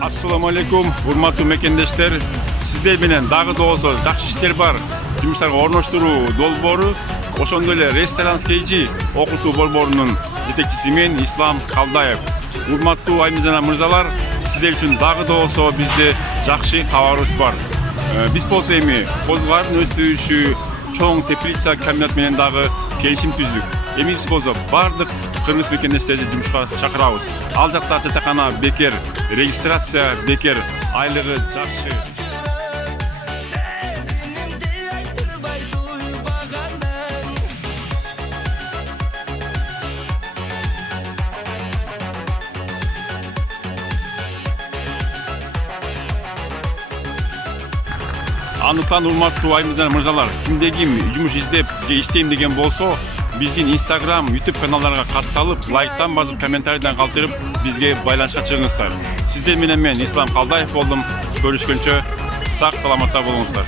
Assalamu alaikum, урматтуу мекендештер. Сиздер менен дагы да болсо жакшы иштер бар. Жумуштарга орноштуруу долбоору, ошондой эле ресторан скейжи окутуу борборунун жетекчиси мен Ислам Калдаев. Урматтуу айым жана мырзалар, сиздер үчүн дагы да болсо бизде жакшы кабарыбыз бар. Биз болсо эми козгарын өстүрүүчү чоң теплица комбинат менен дагы келишим түздүк. Эми биз болсо бардык кыргыз мекендештерди жумушка чакырабыз. Ал жакта жатакана бекер, регистрация бекер, айлыгы жакшы. Андыктан урматтуу айым жана мырзалар, кимде ким жумуш издеп же иштейм деген болсо, биздин Instagram, YouTube каналдарга катталып, лайктан басып, комментарийден калтырып, бизге байланышка чыгыңыздар. Сиздер менен мен Ислам Калдаев болдум. Көрүшкөнчө сак саламатта болуңуздар.